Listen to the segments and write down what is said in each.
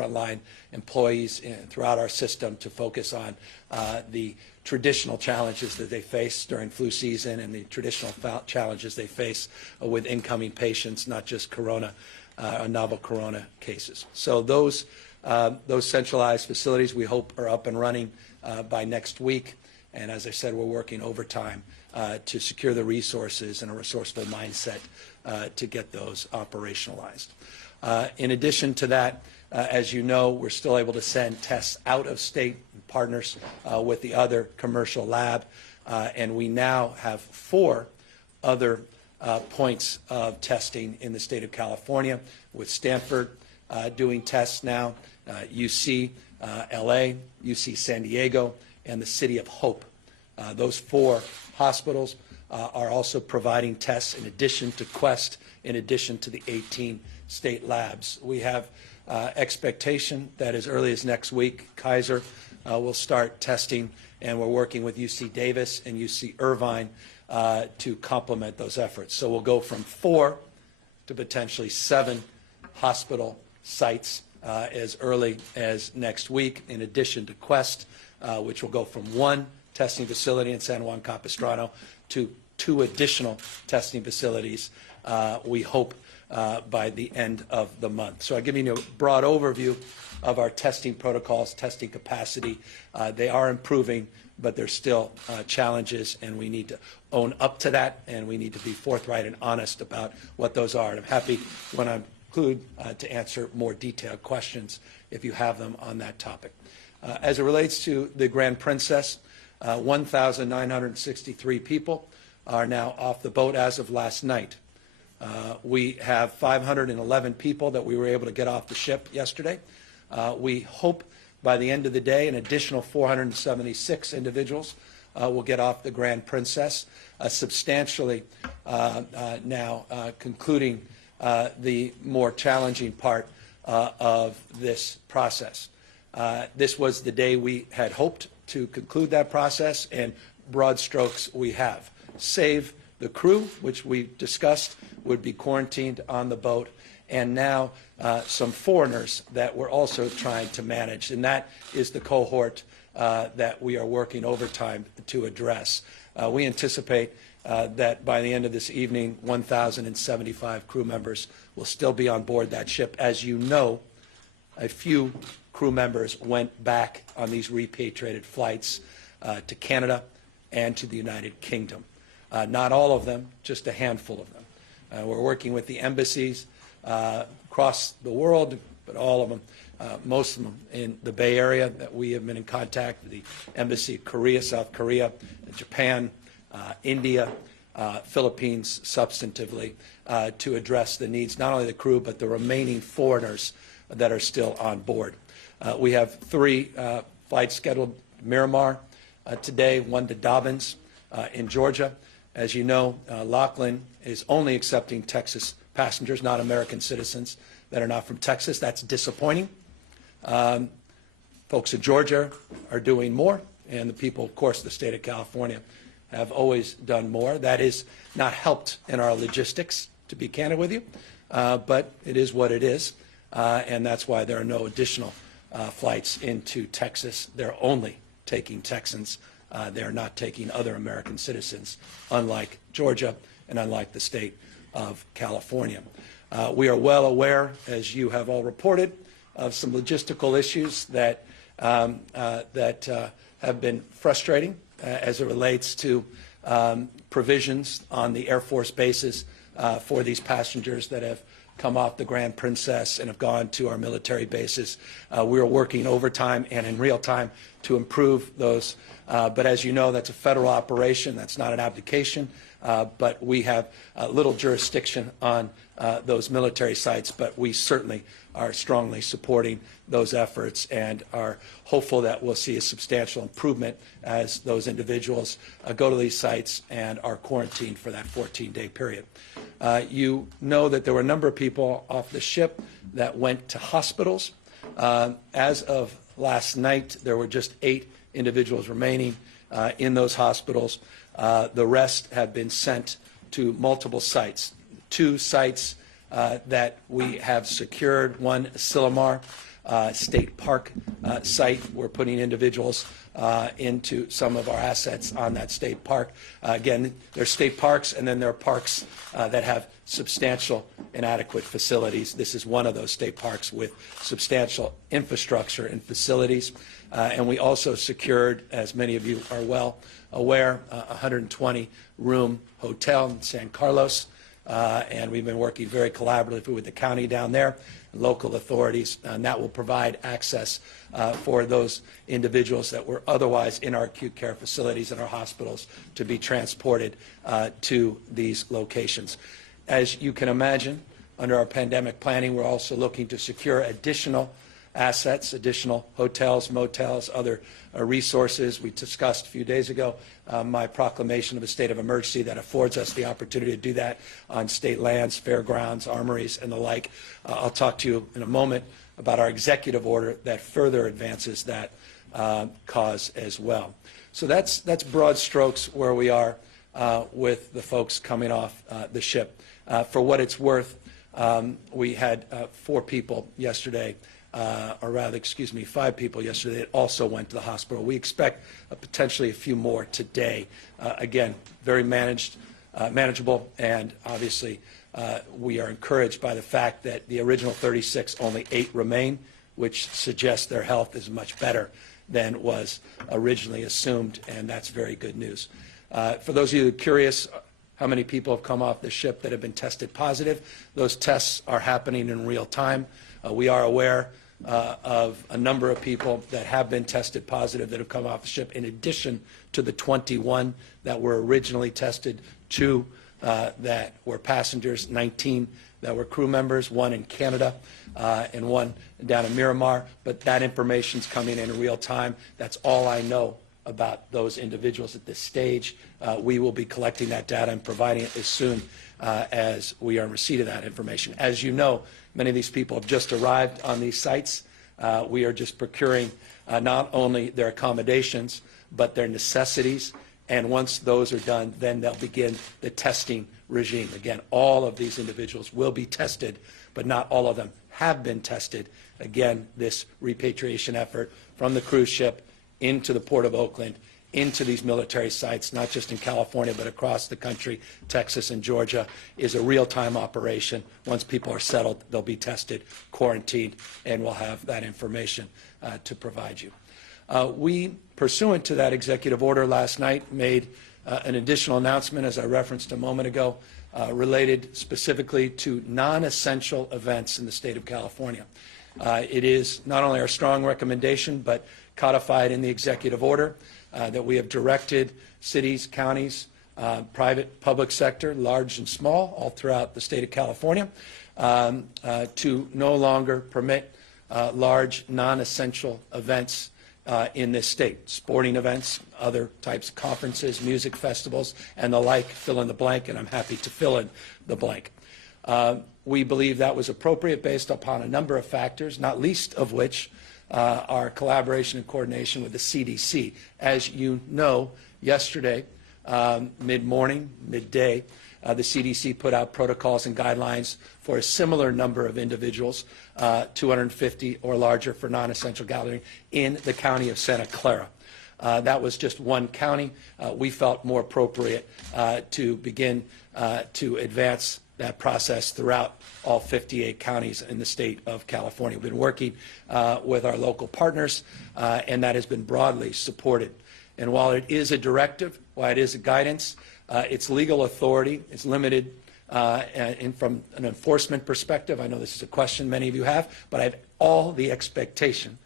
frontline employees throughout our system to focus on the traditional challenges that they face during flu season and the traditional challenges they face with incoming patients, not just novel corona cases. So those centralized facilities we hope are up and running by next week. And as I said, we're working overtime to secure the resources and a resourceful mindset to get those operationalized. In addition to that, as you know, we're still able to send tests out of state partners with the other commercial lab, and we now have 4 other points of testing in the state of California, with Stanford doing tests now, UC LA, UC San Diego, and the City of Hope. Those 4 hospitals are also providing tests in addition to Quest, in addition to the 18 state labs. We have expectation that as early as next week, Kaiser will start testing, and we're working with UC Davis and UC Irvine to complement those efforts. So we'll go from 4 to potentially 7 hospital sites as early as next week, in addition to Quest, which will go from 1 testing facility in San Juan Capistrano to 2 additional testing facilities, we hope, by the end of the month. So I've given you a broad overview of our testing protocols, testing capacity. They are improving, but there's still challenges, and we need to own up to that, and we need to be forthright and honest about what those are. And I'm happy, when I conclude, to answer more detailed questions if you have them on that topic. As it relates to the Grand Princess, 1,963 people are now off the boat as of last night. We have 511 people that we were able to get off the ship yesterday. We hope by the end of the day an additional 476 individuals will get off the Grand Princess, substantially now concluding the more challenging part of this process. This was the day we had hoped to conclude that process, and broad strokes we have. Save the crew, which we discussed would be quarantined on the boat, and now some foreigners that we're also trying to manage, and that is the cohort that we are working overtime to address. We anticipate that by the end of this evening, 1,075 crew members will still be on board that ship. As you know, a few crew members went back on these repatriated flights to Canada and to the United Kingdom. Not all of them, just a handful of them. We're working with the embassies across the world, but all of them, most of them in the Bay Area that we have been in contact with, the Embassy of Korea, South Korea, Japan, India, Philippines, substantively, to address the needs, not only the crew, but the remaining foreigners that are still on board. We have 3 flights scheduled to Miramar today, 1 to Dobbins in Georgia. As you know, Laughlin is only accepting Texas passengers, not American citizens that are not from Texas. That's disappointing. Folks in Georgia are doing more, and the people, of course, the state of California have always done more. That is not helped in our logistics, to be candid with you, but it is what it is, and that's why there are no additional flights into Texas. They're only taking Texans. They're not taking other American citizens, unlike Georgia and unlike the state of California. We are well aware, as you have all reported, of some logistical issues that have been frustrating as it relates to provisions on the Air Force bases for these passengers that have come off the Grand Princess and have gone to our military bases. We are working overtime and in real time to improve those. But as you know, that's a federal operation. That's not an abdication. But we have little jurisdiction on those military sites. But we certainly are strongly supporting those efforts and are hopeful that we'll see a substantial improvement as those individuals go to these sites and are quarantined for that 14-day period. You know that there were a number of people off the ship that went to hospitals. As of last night, there were just 8 individuals remaining in those hospitals. The rest have been sent to multiple sites. 2 sites that we have secured, one Silomar, state park site. We're putting individuals into some of our assets on that state park. Again, there are state parks, and then there are parks that have substantial inadequate facilities. This is one of those state parks with substantial infrastructure and facilities. And we also secured, as many of you are well aware, a 120-room hotel in San Carlos. And we've been working very collaboratively with the county down there, local authorities, and that will provide access for those individuals that were otherwise in our acute care facilities and our hospitals to be transported to these locations. As you can imagine, under our pandemic planning, we're also looking to secure additional assets, additional hotels, motels, other resources. We discussed a few days ago my proclamation of a state of emergency that affords us the opportunity to do that on state lands, fairgrounds, armories, and the like. I'll talk to you in a moment about our executive order that further advances that cause as well. So that's broad strokes where we are with the folks coming off the ship. For what it's worth, we had 4 people yesterday, or rather, excuse me, 5 people yesterday that also went to the hospital. We expect potentially a few more today. Again, very manageable, and obviously we are encouraged by the fact that the original 36, only 8 remain, which suggests their health is much better than was originally assumed, and that's very good news. For those of you curious how many people have come off the ship that have been tested positive, those tests are happening in real time. We are aware of a number of people that have been tested positive that have come off the ship, in addition to the 21 that were originally tested, 2 that were passengers, 19 that were crew members, 1 in Canada and 1 down in Miramar. But that information's coming in real time. That's all I know about those individuals at this stage. We will be collecting that data and providing it as soon as we are in receipt of that information. As you know, many of these people have just arrived on these sites. We are just procuring not only their accommodations, but their necessities. And once those are done, then they'll begin the testing regime. Again, all of these individuals will be tested, but not all of them have been tested. Again, this repatriation effort from the cruise ship into the Port of Oakland, into these military sites, not just in California, but across the country, Texas and Georgia, is a real-time operation. Once people are settled, they'll be tested, quarantined, and we'll have that information to provide you. We, pursuant to that executive order last night, made an additional announcement, as I referenced a moment ago, related specifically to non-essential events in the state of California. It is not only our strong recommendation, but codified in the executive order that we have directed cities, counties, private, public sector, large and small, all throughout the state of California, to no longer permit large non-essential events in this state. Sporting events, other types of conferences, music festivals, and the like, fill in the blank, and I'm happy to fill in the blank. We believe that was appropriate based upon a number of factors, not least of which our collaboration and coordination with the CDC. As you know, yesterday, mid-morning, midday, the CDC put out protocols and guidelines for a similar number of individuals, 250 or larger for non-essential gathering in the county of Santa Clara. That was just one county. We felt more appropriate to begin to advance that process throughout all 58 counties in the state of California. We've been working with our local partners, and that has been broadly supported. And while it is a directive, while it is a guidance, its legal authority is limited and from an enforcement perspective. I know this is a question many of you have, but I have all the expectation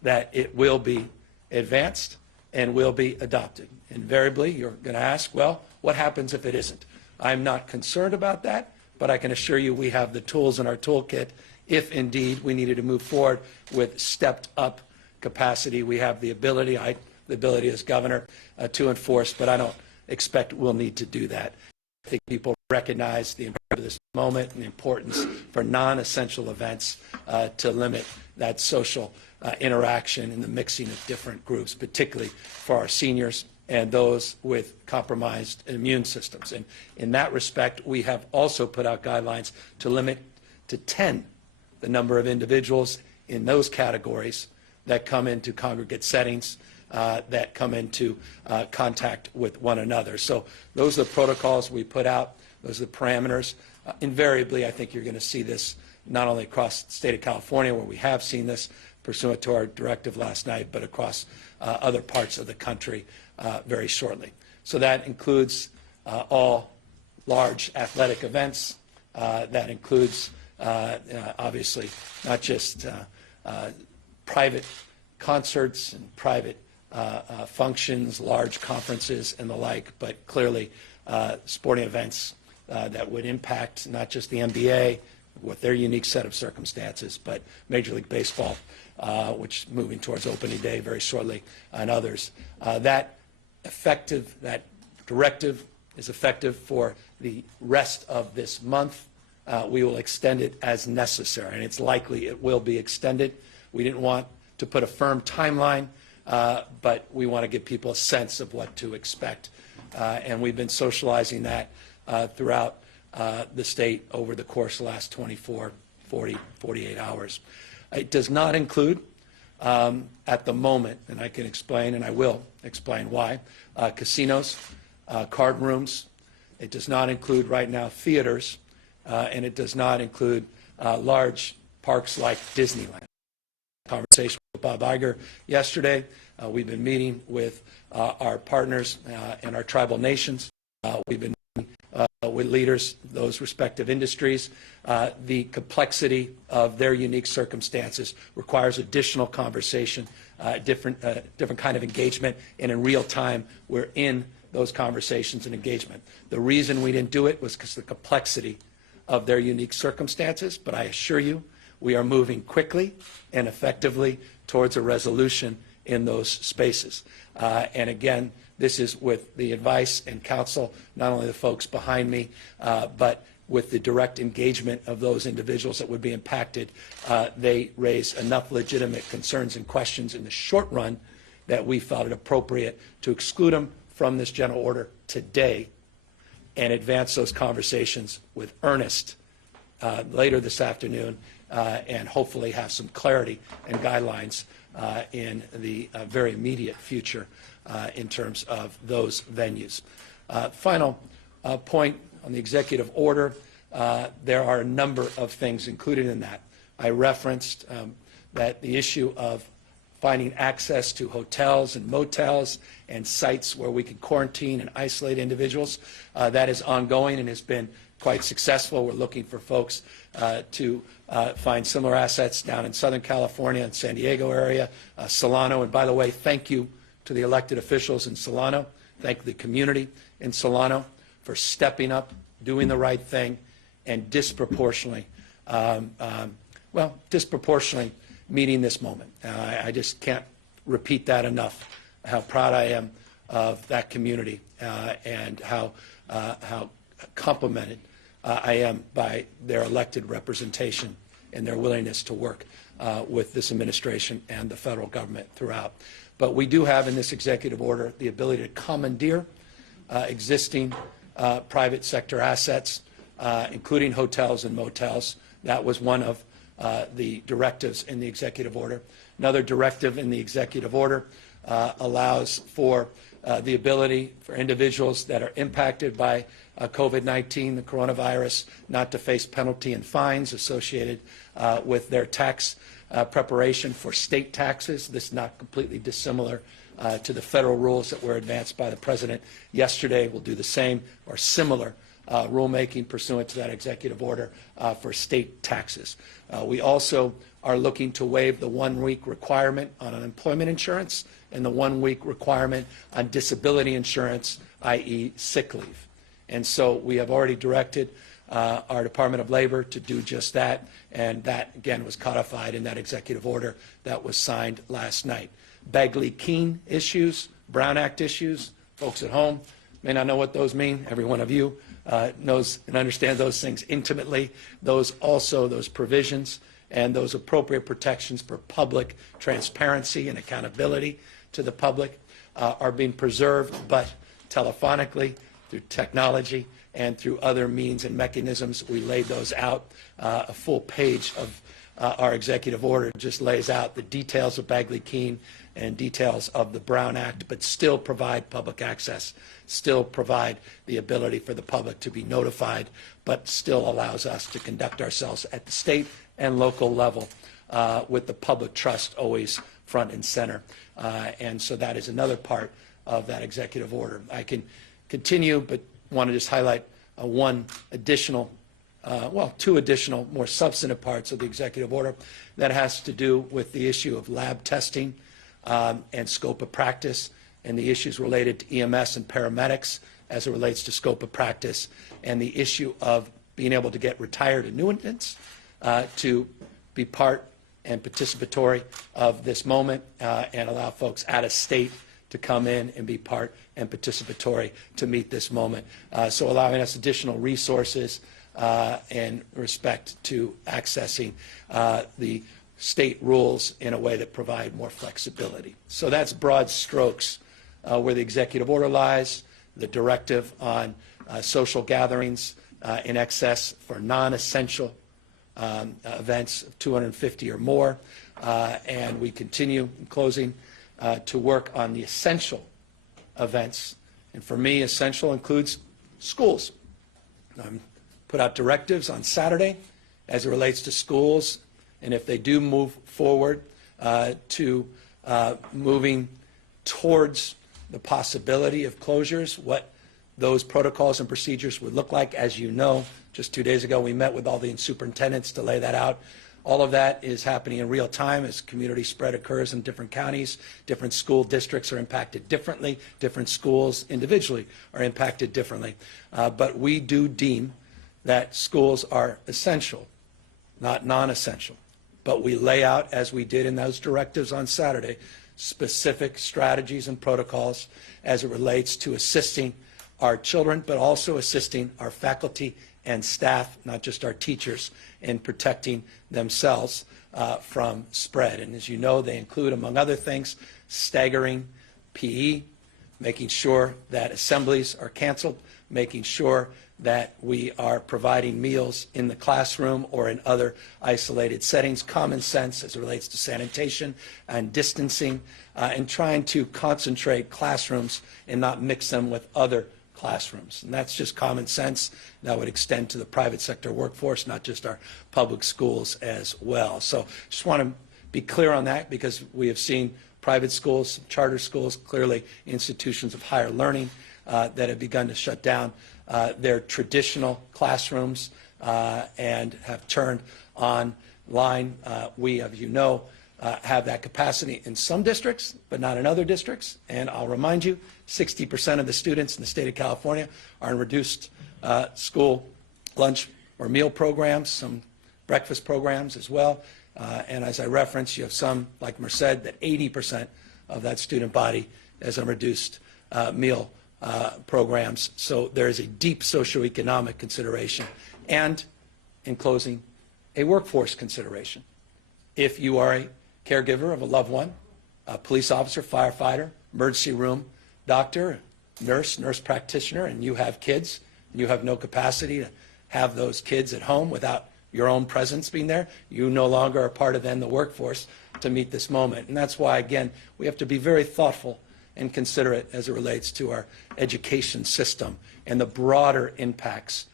that it will be advanced and will be adopted. Invariably, you're going to ask, well, what happens if it isn't? I'm not concerned about that, but I can assure you we have the tools in our toolkit if indeed we needed to move forward with stepped up capacity. We have the ability, the ability as governor to enforce, but I don't expect we'll need to do that. I think people recognize the importance of this moment and the importance for non-essential events to limit that social interaction and the mixing of different groups, particularly for our seniors and those with compromised immune systems. And in that respect, we have also put out guidelines to limit to 10 the number of individuals in those categories that come into congregate settings, that come into contact with one another. So those are the protocols we put out. Those are the parameters. Invariably, I think you're going to see this not only across the state of California, where we have seen this pursuant to our directive last night, but across other parts of the country very shortly. So that includes all large athletic events. That includes, obviously, not just private concerts and private functions, large conferences and the like, but clearly sporting events that would impact not just the NBA with their unique set of circumstances, but Major League Baseball, which is moving towards opening day very shortly, and others. That directive is effective for the rest of this month. We will extend it as necessary, and it's likely it will be extended. We didn't want to put a firm timeline, but we want to give people a sense of what to expect. And we've been socializing that throughout the state over the course of the last 24, 40, 48 hours. It does not include, at the moment, and I can explain, and I will explain why, casinos, card rooms. It does not include right now theaters, and it does not include large parks like Disneyland. Conversation with Bob Iger yesterday. We've been meeting with our partners and our tribal nations. We've been meeting with leaders of those respective industries. The complexity of their unique circumstances requires additional conversation, different kind of engagement, and in real time we're in those conversations and engagement. The reason we didn't do it was because of the complexity of their unique circumstances, but I assure you we are moving quickly and effectively towards a resolution in those spaces. And again, this is with the advice and counsel, not only the folks behind me, but with the direct engagement of those individuals that would be impacted. They raise enough legitimate concerns and questions in the short run that we felt it appropriate to exclude them from this general order today and advance those conversations with earnest later this afternoon, and hopefully have some clarity and guidelines in the very immediate future in terms of those venues. Final point on the executive order, there are a number of things included in that. I referenced that the issue of finding access to hotels and motels and sites where we can quarantine and isolate individuals. That is ongoing and has been quite successful. We're looking for folks to find similar assets down in Southern California and San Diego area, Solano. And by the way, thank you to the elected officials in Solano. Thank the community in Solano for stepping up, doing the right thing, and disproportionately meeting this moment. I just can't repeat that enough, how proud I am of that community and how complimented I am by their elected representation and their willingness to work with this administration and the federal government throughout. But we do have in this executive order the ability to commandeer existing private sector assets, including hotels and motels. That was one of the directives in the executive order. Another directive in the executive order allows for the ability for individuals that are impacted by COVID-19, the coronavirus, not to face penalty and fines associated with their tax preparation for state taxes. This is not completely dissimilar to the federal rules that were advanced by the President yesterday. We'll do the same or similar rulemaking pursuant to that executive order for state taxes. We also are looking to waive the 1-week requirement on unemployment insurance and the 1-week requirement on disability insurance, i.e. sick leave. And so we have already directed our Department of Labor to do just that, and that, again, was codified in that executive order that was signed last night. Bagley-Keene issues, Brown Act issues, folks at home may not know what those mean. Every one of you knows and understands those things intimately. Those provisions and those appropriate protections for public transparency and accountability to the public are being preserved, but telephonically, through technology and through other means and mechanisms. We laid those out, a full page our executive order just lays out the details of Bagley-Keene and details of the Brown Act, but still provide public access, still provide the ability for the public to be notified, but still allows us to conduct ourselves at the state and local level with the public trust always front and center. And so that is another part of that executive order. I can continue, but want to just highlight one additional two additional more substantive parts of the executive order that has to do with the issue of lab testing and scope of practice, and the issues related to EMS and paramedics as it relates to scope of practice, and the issue of being able to get retired annuitants to be part and participatory of this moment and allow folks out of state to come in and be part and participatory to meet this moment. So allowing us additional resources in respect to accessing the state rules in a way that provide more flexibility. So that's broad strokes where the executive order lies, the directive on social gatherings in excess for non-essential events of 250 or more, and we continue, in closing, to work on the essential events. And for me, essential includes schools. Put out directives on Saturday as it relates to schools, and if they do move forward to moving towards the possibility of closures, what those protocols and procedures would look like. As you know, just 2 days ago we met with all the superintendents to lay that out. All of that is happening in real time as community spread occurs in different counties. Different school districts are impacted differently. Different schools individually are impacted differently. But we do deem that schools are essential, not non-essential. But we lay out, as we did in those directives on Saturday, specific strategies and protocols as it relates to assisting our children, but also assisting our faculty and staff, not just our teachers, in protecting themselves from spread. And as you know, they include, among other things, staggering PE, making sure that assemblies are canceled, making sure that we are providing meals in the classroom or in other isolated settings, common sense as it relates to sanitation and distancing, and trying to concentrate classrooms and not mix them with other classrooms. And that's just common sense. That would extend to the private sector workforce, not just our public schools as well. So just want to be clear on that, because we have seen private schools, charter schools, clearly institutions of higher learning that have begun to shut down their traditional classrooms and have turned online. We, as you know, have that capacity in some districts, but not in other districts. And I'll remind you, 60% of the students in the state of California are in reduced school lunch or meal programs, some breakfast programs as well. And as I referenced, you have some, like Merced, that 80% of that student body is on reduced meal programs. So there is a deep socioeconomic consideration and, in closing, a workforce consideration. If you are a caregiver of a loved one, a police officer, firefighter, emergency room doctor, nurse practitioner, and you have kids, and you have no capacity to have those kids at home without your own presence being there, you no longer are part of then the workforce to meet this moment. And that's why, again, we have to be very thoughtful and considerate as it relates to our education system and the broader impacts,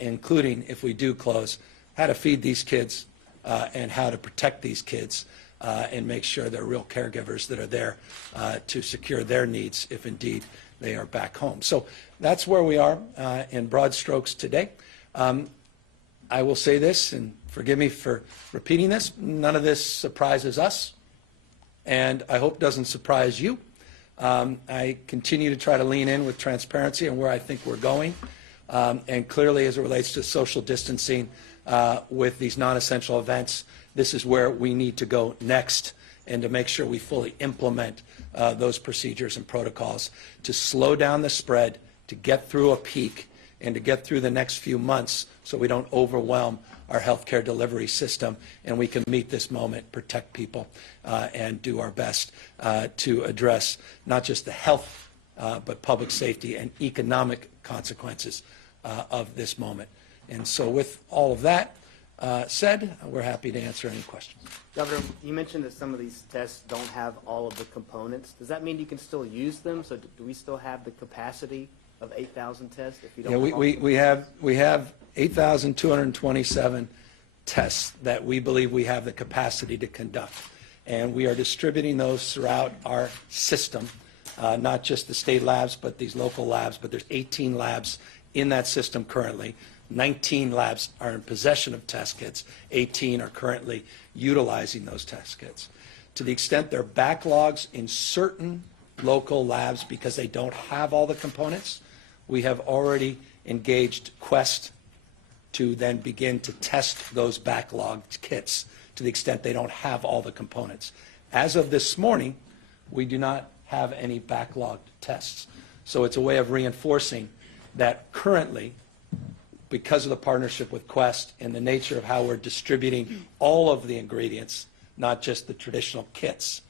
including, if we do close, how to feed these kids and how to protect these kids and make sure they're real caregivers that are there to secure their needs if indeed they are back home. So that's where we are in broad strokes today. I will say this, and forgive me for repeating this, none of this surprises us, and I hope doesn't surprise you. I continue to try to lean in with transparency and where I think we're going, and clearly as it relates to social distancing with these non-essential events, this is where we need to go next, and to make sure we fully implement those procedures and protocols to slow down the spread, to get through a peak, and to get through the next few months so we don't overwhelm our healthcare delivery system, and we can meet this moment, protect people, and do our best to address not just the health, but public safety and economic consequences of this moment. And so with all of that, said, we're happy to answer any questions. Governor, you mentioned that some of these tests don't have all of the components. Does that mean you can still use them? So do we still have the capacity of 8,000 tests if you don't have all the components? We have 8,227 tests that we believe we have the capacity to conduct. And we are distributing those throughout our system, not just the state labs, but these local labs. But there's 18 labs in that system currently. 19 labs are in possession of test kits. 18 are currently utilizing those test kits. To the extent there are backlogs in certain local labs because they don't have all the components, we have already engaged Quest to then begin to test those backlogged kits to the extent they don't have all the components. As of this morning, we do not have any backlogged tests. So it's a way of reinforcing that currently, because of the partnership with Quest and the nature of how we're distributing all of the ingredients, not just the traditional kits,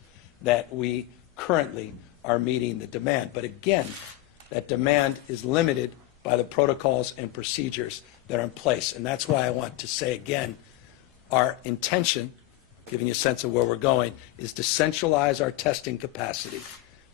that we currently are meeting the demand. But again, that demand is limited by the protocols and procedures that are in place. And that's why I want to say again, our intention, giving you a sense of where we're going, is to centralize our testing capacity,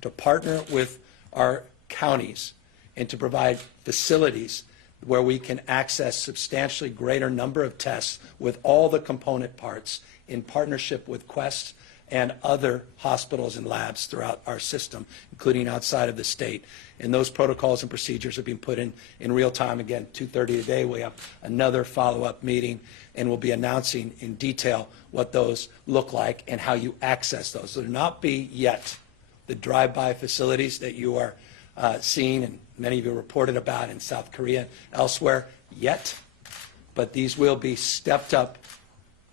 to partner with our counties, and to provide facilities where we can access substantially greater number of tests with all the component parts in partnership with Quest and other hospitals and labs throughout our system, including outside of the state. And those protocols and procedures are being put in real time. Again, 2:30 today, we have another follow-up meeting, and we'll be announcing in detail what those look like and how you access those. So there not be yet the drive-by facilities that you are seeing, and many of you reported about in South Korea and elsewhere yet, but these will be stepped-up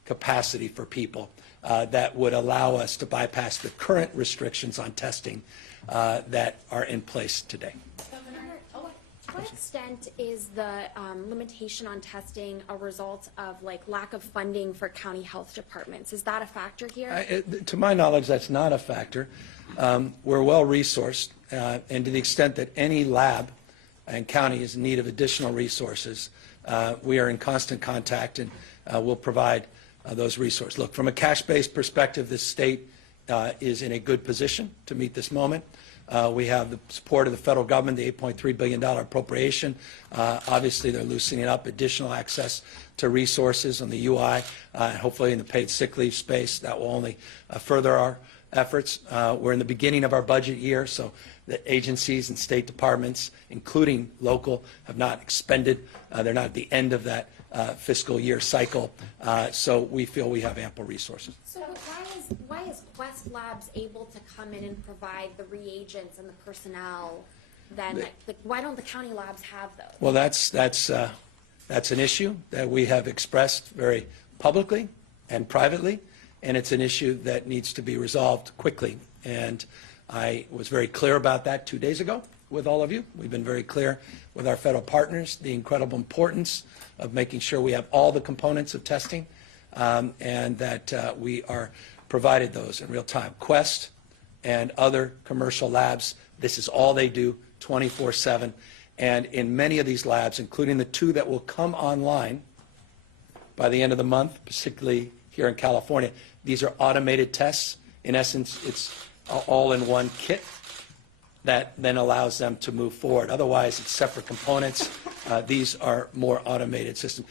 capacity for people that would allow us to bypass the current restrictions on testing that are in place today. Governor, to what extent is the limitation on testing a result of lack of funding for county health departments? Is that a factor here? To my knowledge, that's not a factor. We're well resourced, and to the extent that any lab and county is in need of additional resources, we are in constant contact and will provide those resources. Look, from a cash-based perspective, this state is in a good position to meet this moment. We have the support of the federal government, the $8.3 billion appropriation. Obviously, they're loosening up additional access to resources on the UI, hopefully in the paid sick leave space. That will only further our efforts. We're in the beginning of our budget year, so the agencies and state departments, including local, have not expended. They're not at the end of that fiscal year cycle, so we feel we have ample resources. So why is Quest Labs able to come in and provide the reagents and the personnel? Then why don't the county labs have those? Well, that's an issue that we have expressed very publicly and privately, and it's an issue that needs to be resolved quickly. And I was very clear about that 2 days ago with all of you. We've been very clear with our federal partners, the incredible importance of making sure we have all the components of testing and that we are provided those in real time. Quest and other commercial labs, this is all they do 24/7. And in many of these labs, including the 2 that will come online by the end of the month, particularly here in California, these are automated tests. In essence, it's all in one kit that then allows them to move forward. Otherwise, it's separate components. These are more automated systems.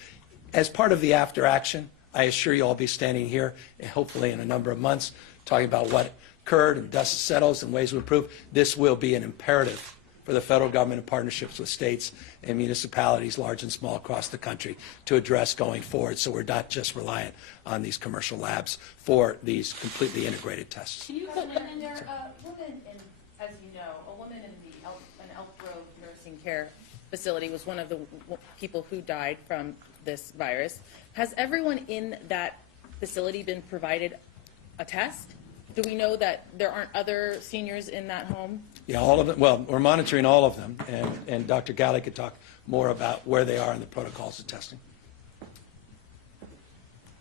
As part of the after action, I assure you I'll be standing here, hopefully in a number of months, talking about what occurred and dust settles and ways to improve. This will be an imperative for the federal government in partnerships with states and municipalities, large and small, across the country to address going forward, so we're not just reliant on these commercial labs for these completely integrated tests. Can you put in there, a woman in, as you know, a woman in an Elk Grove nursing care facility was one of the people who died from this virus. Has everyone in that facility been provided a test? Do we know that there aren't other seniors in that home? Yeah, all of them. Well, we're monitoring all of them, and Dr. Galley could talk more about where they are in the protocols of testing.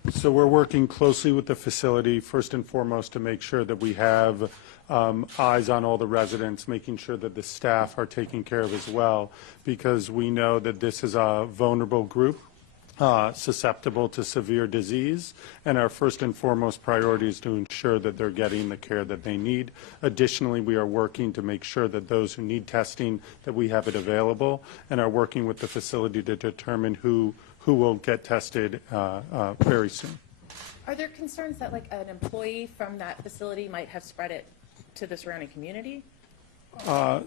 So we're working closely with the facility, first and foremost, to make sure that we have eyes on all the residents, making sure that the staff are taken care of as well, because we know that this is a vulnerable group. susceptible to severe disease, and our first and foremost priority is to ensure that they're getting the care that they need. Additionally, we are working to make sure that those who need testing, that we have it available, and are working with the facility to determine who will get tested very soon. Are there concerns that like an employee from that facility might have spread it to the surrounding community?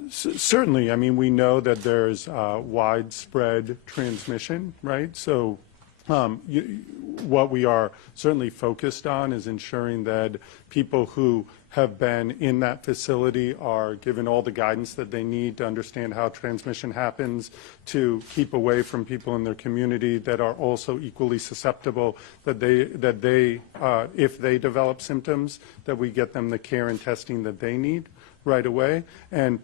Certainly. I mean, we know that there's widespread transmission, right? So what we are certainly focused on is ensuring that people who have been in that facility are given all the guidance that they need to understand how transmission happens, to keep away from people in their community that are also equally susceptible, that they if they develop symptoms, that we get them the care and testing that they need right away. And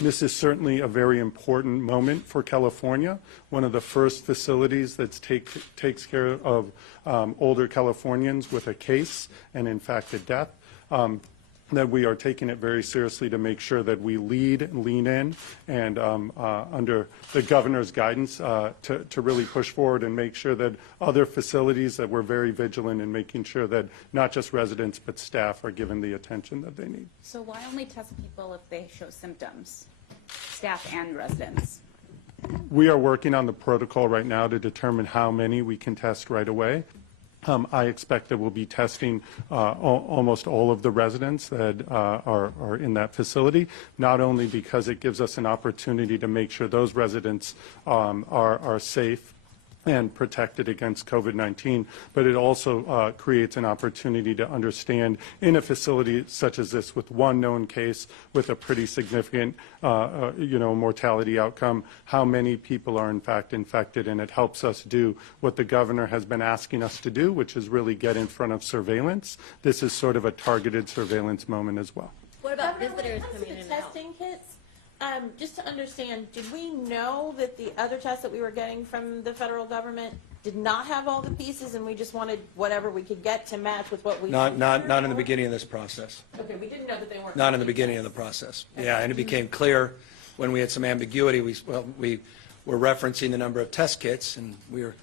this is certainly a very important moment for California, one of the first facilities that takes care of older Californians with a case and, in fact, a death. That we are taking it very seriously to make sure that we lead and lean in and under the governor's guidance to really push forward and make sure that other facilities, that we're very vigilant in making sure that not just residents but staff are given the attention that they need. So why only test people if they show symptoms, staff and residents? We are working on the protocol right now to determine how many we can test right away. I expect that we'll be testing almost all of the residents that are in that facility, not only because it gives us an opportunity to make sure those residents are safe and protected against COVID-19, but it also creates an opportunity to understand in a facility such as this with one known case with a pretty significant mortality outcome, how many people are in fact infected, and it helps us do what the governor has been asking us to do, which is really get in front of surveillance. This is sort of a targeted surveillance moment as well. What about Governor, when it visitors comes to coming in the and out? testing kits, just to understand, did we know that the other tests that we were getting from the federal government did not have all the pieces, and we just wanted whatever we could get to match with what we? Not in the beginning of this process. Okay, we didn't know that they weren't. Not in the beginning of the process. Yeah, and it became clear when we had some ambiguity. We were referencing the number of test kits, and we were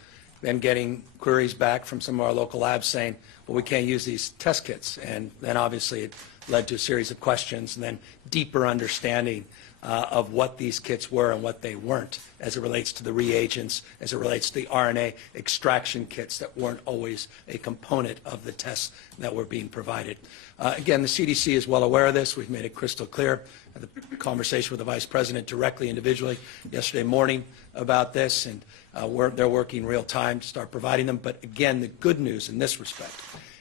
then getting queries back from some of our local labs saying, well, we can't use these test kits. And then obviously it led to a series of questions and then deeper understanding of what these kits were and what they weren't as it relates to the reagents, as it relates to the RNA extraction kits that weren't always a component of the tests that were being provided. Again, the CDC is well aware of this. We've made it crystal clear. I had the conversation with the Vice President directly, individually, yesterday morning about this, and they're working real time to start providing them. But again, the good news in this respect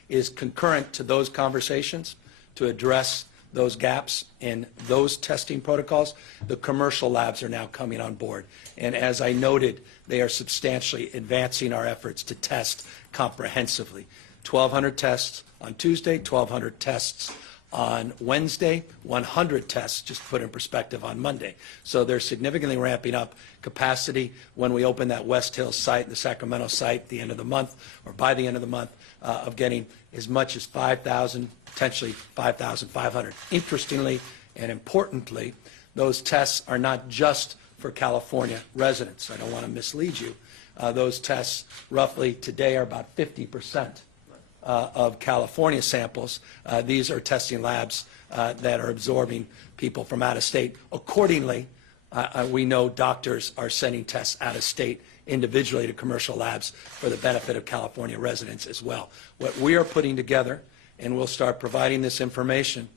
is concurrent to those conversations to address those gaps in those testing protocols, the commercial labs are now coming on board. And as I noted, they are substantially advancing our efforts to test comprehensively. 1,200 tests on Tuesday, 1,200 tests on Wednesday, 100 tests, just to put in perspective, on Monday. So they're significantly ramping up capacity when we open that West Hills site, the Sacramento site, at the end of the month, or by the end of the month, of getting as much as 5,000, potentially 5,500. Interestingly and importantly, those tests are not just for California residents. I don't want to mislead you. Those tests roughly today are about 50% of California samples. These are testing labs that are absorbing people from out of state. Accordingly, we know doctors are sending tests out of state individually to commercial labs for the benefit of California residents as well. What we are putting together, and we'll start providing this information,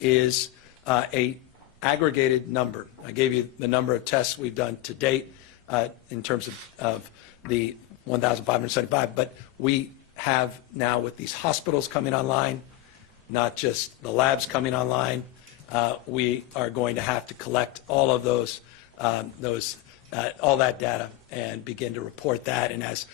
is a aggregated number. I gave you the number of tests we've done to date in terms of the 1,575, but we have now, with these hospitals coming online, not just the labs coming online, we are going to have to collect all of those all that data and begin to report that. And as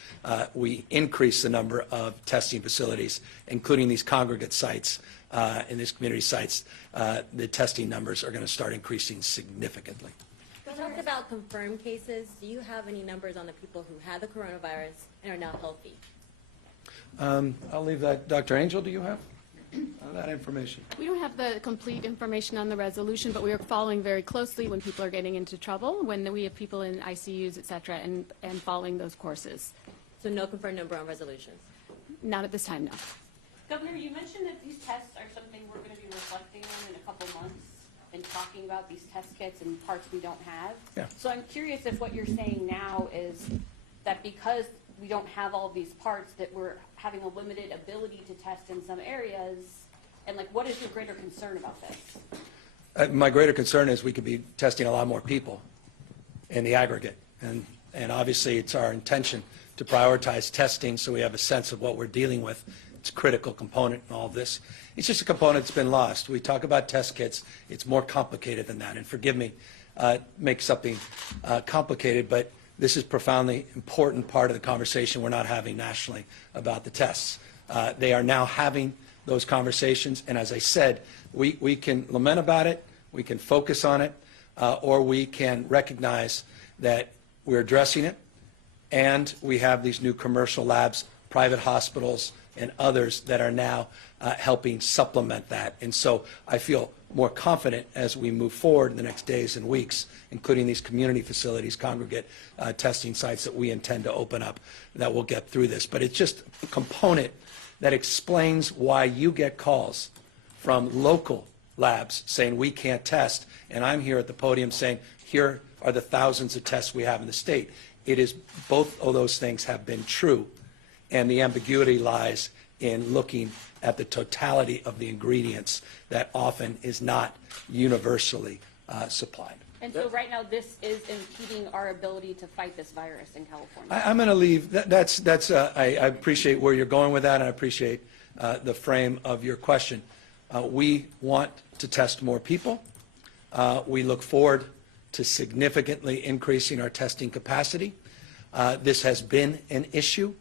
we increase the number of testing facilities, including these congregate sites and these community sites, the testing numbers are going to start increasing significantly. You talked about confirmed cases. Do you have any numbers on the people who had the coronavirus and are now healthy? I'll leave that. Dr. Angel, do you have that information? We don't have the complete information on the resolution, but we are following very closely when people are getting into trouble, when we have people in ICUs, et cetera, and following those courses. So no confirmed number on resolutions. Not at this time, no. Governor, you mentioned that these tests are something we're going to be reflecting on in a couple months and talking about these test kits and parts we don't have. Yeah. So I'm curious if what you're saying now is that because we don't have all of these parts, that we're having a limited ability to test in some areas, and like, what is your greater concern about this? My greater concern is we could be testing a lot more people in the aggregate. And obviously, it's our intention to prioritize testing so we have a sense of what we're dealing with. It's a critical component in all of this. It's just a component that's been lost. We talk about test kits. It's more complicated than that. And forgive me, make something complicated, but this is a profoundly important part of the conversation we're not having nationally about the tests. They are now having those conversations, and as I said, we can lament about it, we can focus on it, or we can recognize that we're addressing it, and we have these new commercial labs, private hospitals, and others that are now helping supplement that. And so I feel more confident as we move forward in the next days and weeks, including these community facilities, congregate testing sites that we intend to open up, that we'll get through this. But it's just a component that explains why you get calls from local labs saying we can't test, and I'm here at the podium saying here are the thousands of tests we have in the state. It is both of those things have been true, and the ambiguity lies in looking at the totality of the ingredients that often is not universally supplied. And so right now, this is impeding our ability to fight this virus in California. I'm going to leave. I appreciate where you're going with that, and I appreciate the frame of your question. We want to test more people. We look forward to significantly increasing our testing capacity. This has been an issue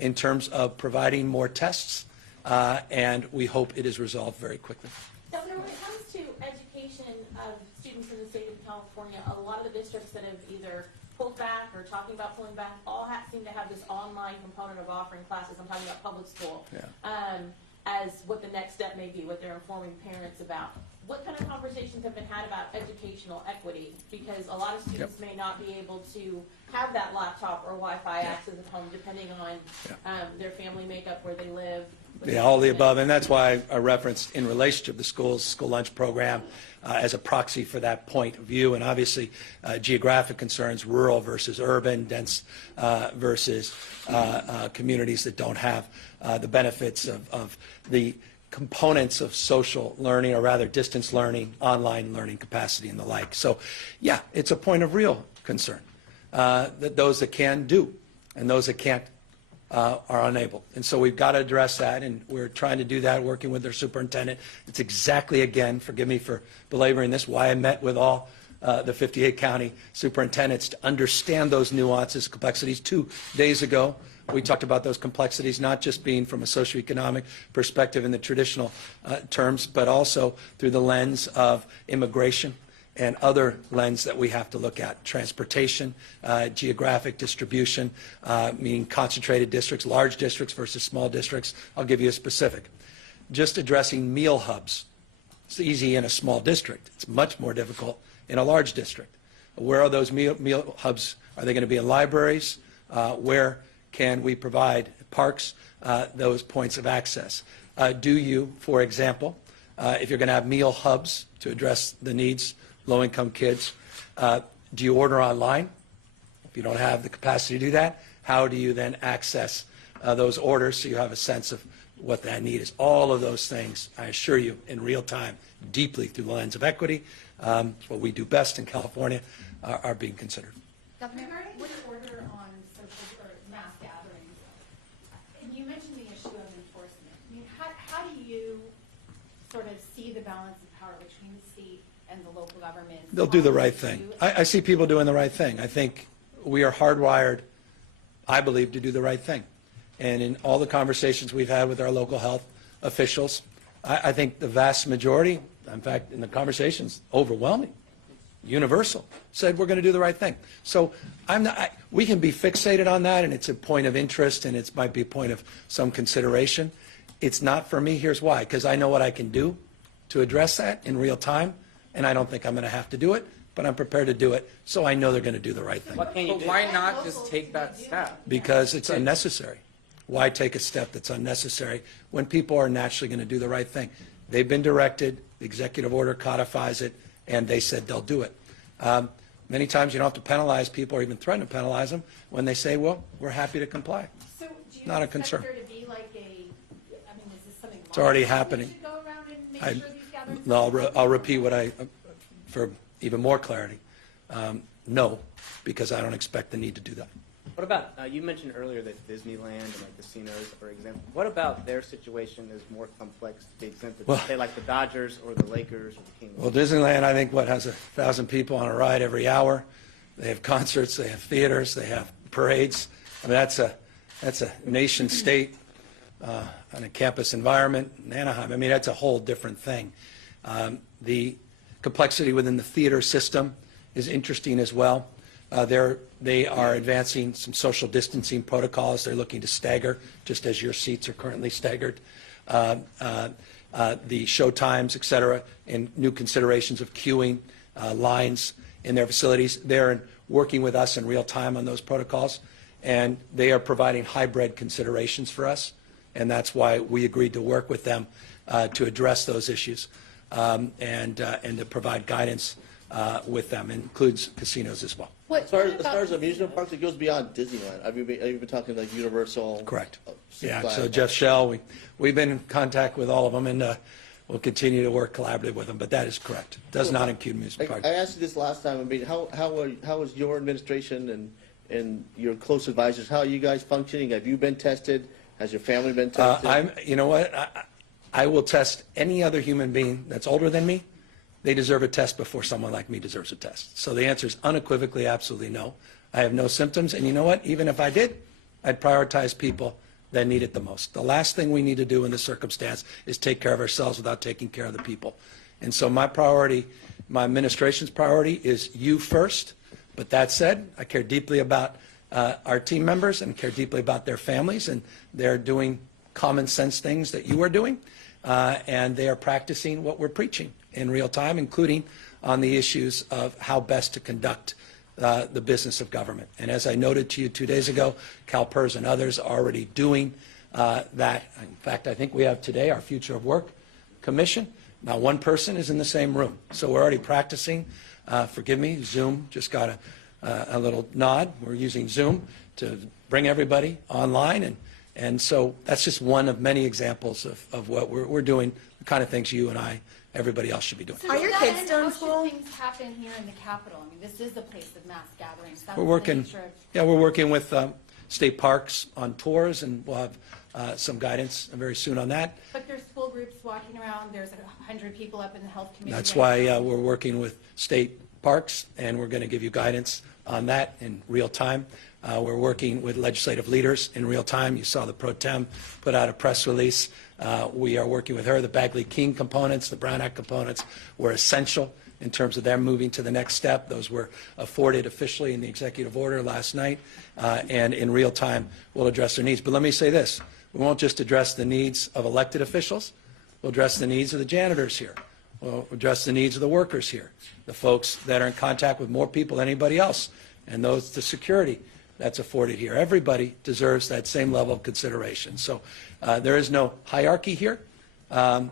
in terms of providing more tests, and we hope it is resolved very quickly. Governor, when it comes to education of students in the state of California, a lot of the districts that have either pulled back or talking about pulling back all seem to have this online component of offering classes. I'm talking about public school. Yeah. As what the next step may be, what they're informing parents about. What kind of conversations have been had about educational equity? Because a lot of students may not be able to have that laptop or Wi-Fi access at home, depending on their family makeup, where they live. Yeah, all the above, and that's why I referenced in relationship to the schools, school lunch program, as a proxy for that point of view, and obviously geographic concerns, rural versus urban, dense versus communities that don't have the benefits of the components of social learning, or rather distance learning, online learning capacity and the like. So yeah, it's a point of real concern that those that can do and those that can't are unable. And so we've got to address that, and we're trying to do that, working with their superintendent. It's exactly, again, forgive me for belaboring this, why I met with all the 58 county superintendents to understand those nuances, complexities. 2 days ago, we talked about those complexities, not just being from a socioeconomic perspective in the traditional terms, but also through the lens of immigration and other lens that we have to look at. Transportation, geographic distribution, meaning concentrated districts, large districts versus small districts. I'll give you a specific. Just addressing meal hubs. It's easy in a small district. It's much more difficult in a large district. Where are those meal hubs? Are they going to be in libraries? Where can we provide parks those points of access? Do you, for example, if you're going to have meal hubs to address the needs low-income kids, do you order online? If you don't have the capacity to do that, how do you then access those orders so you have a sense of what that need is? All of those things, I assure you, in real time, deeply through the lens of equity, what we do best in California, are being considered. Governor, what order on social or mass gatherings? And you mentioned the issue of enforcement. I mean, how do you sort of see the balance of power between the state and the local government? They'll do the right thing. I see people doing the right thing. I think we are hardwired, I believe, to do the right thing. And in all the conversations we've had with our local health officials, I think the vast majority, in fact, in the conversations, overwhelming, universal, said we're going to do the right thing. So we can be fixated on that, and it's a point of interest, and it might be a point of some consideration. It's not for me. Here's why. Because I know what I can do to address that in real time, and I don't think I'm going to have to do it but I'm prepared to do it, so I know they're going to do the right thing. What can you But do? why not just take that step? Because it's unnecessary. Why take a step that's unnecessary when people are naturally going to do the right thing? They've been directed, the executive order codifies it, and they said they'll do it. Many times you don't have to penalize people or even threaten to penalize them when they say, well, we're happy to comply. So do you Not a expect concern. there to be like a, I mean, is this something? It's already we happening. should go around and make I- sure these gatherings? No, I'll repeat what for even more clarity. No, because I don't expect the need to do that. What about, you mentioned earlier that Disneyland and like casinos, for example, what about their situation is more complex to the extent that, Well- say, like the Dodgers or the Lakers or the Kings? Well, Disneyland, I think, has 1,000 people on a ride every hour. They have concerts, they have theaters, they have parades. I mean, that's a nation state on a campus environment in Anaheim. I mean, that's a whole different thing. The complexity within the theater system is interesting as well. They are advancing some social distancing protocols. They're looking to stagger, just as your seats are currently staggered, the show times, et cetera, and new considerations of queuing, lines in their facilities. They're working with us in real time on those protocols, and they are providing hybrid considerations for us, and that's why we agreed to work with them to address those issues and to provide guidance with them. It includes casinos as well. As far as amusement parks, it goes beyond Disneyland. Have you been talking like Universal? Correct. Six Yeah, Flags? so Jeff Shell, we've been in contact with all of them, and we'll continue to work collaboratively with them, but that is correct. Does not include amusement parks. I asked you this last time. I mean, how is your administration and your close advisors? How are you guys functioning? Have you been tested? Has your family been tested? You know what? I will test any other human being that's older than me. They deserve a test before someone like me deserves a test. So the answer is unequivocally, absolutely no. I have no symptoms, and you know what? Even if I did, I'd prioritize people that need it the most. The last thing we need to do in this circumstance is take care of ourselves without taking care of the people. And so my priority, my administration's priority is you first. But that said, I care deeply about our team members and care deeply about their families, and they're doing common sense things that you are doing, and they are practicing what we're preaching in real time, including on the issues of how best to conduct the business of government. And as I noted to you 2 days ago, CalPERS and others are already doing that. In fact, I think we have today our Future of Work Commission. Now, one person is in the same room, so we're already practicing. Forgive me, Zoom just got a little nod. We're using Zoom to bring everybody online, and so that's just one of many examples of what we're doing, the kind of things you and I, everybody else should be doing. Are your kids still in school? How should things happen here in the Capitol? I mean, this is the place of mass gatherings. That's We're the working, nature of- yeah, we're working with state parks on tours, and we'll have some guidance very soon on that. But there's school groups walking around, there's 100 people up in the health committee. That's right why now. we're working with state parks, and we're going to give you guidance on that in real time. We're working with legislative leaders in real time. You saw the Pro Tem put out a press release. We are working with her. The Bagley-King components, the Brown Act components were essential in terms of them moving to the next step. Those were afforded officially in the executive order last night, and in real time we'll address their needs. But let me say this. We won't just address the needs of elected officials. We'll address the needs of the janitors here. We'll address the needs of the workers here, the folks that are in contact with more people than anybody else, and the security that's afforded here. Everybody deserves that same level of consideration. So there is no hierarchy here. There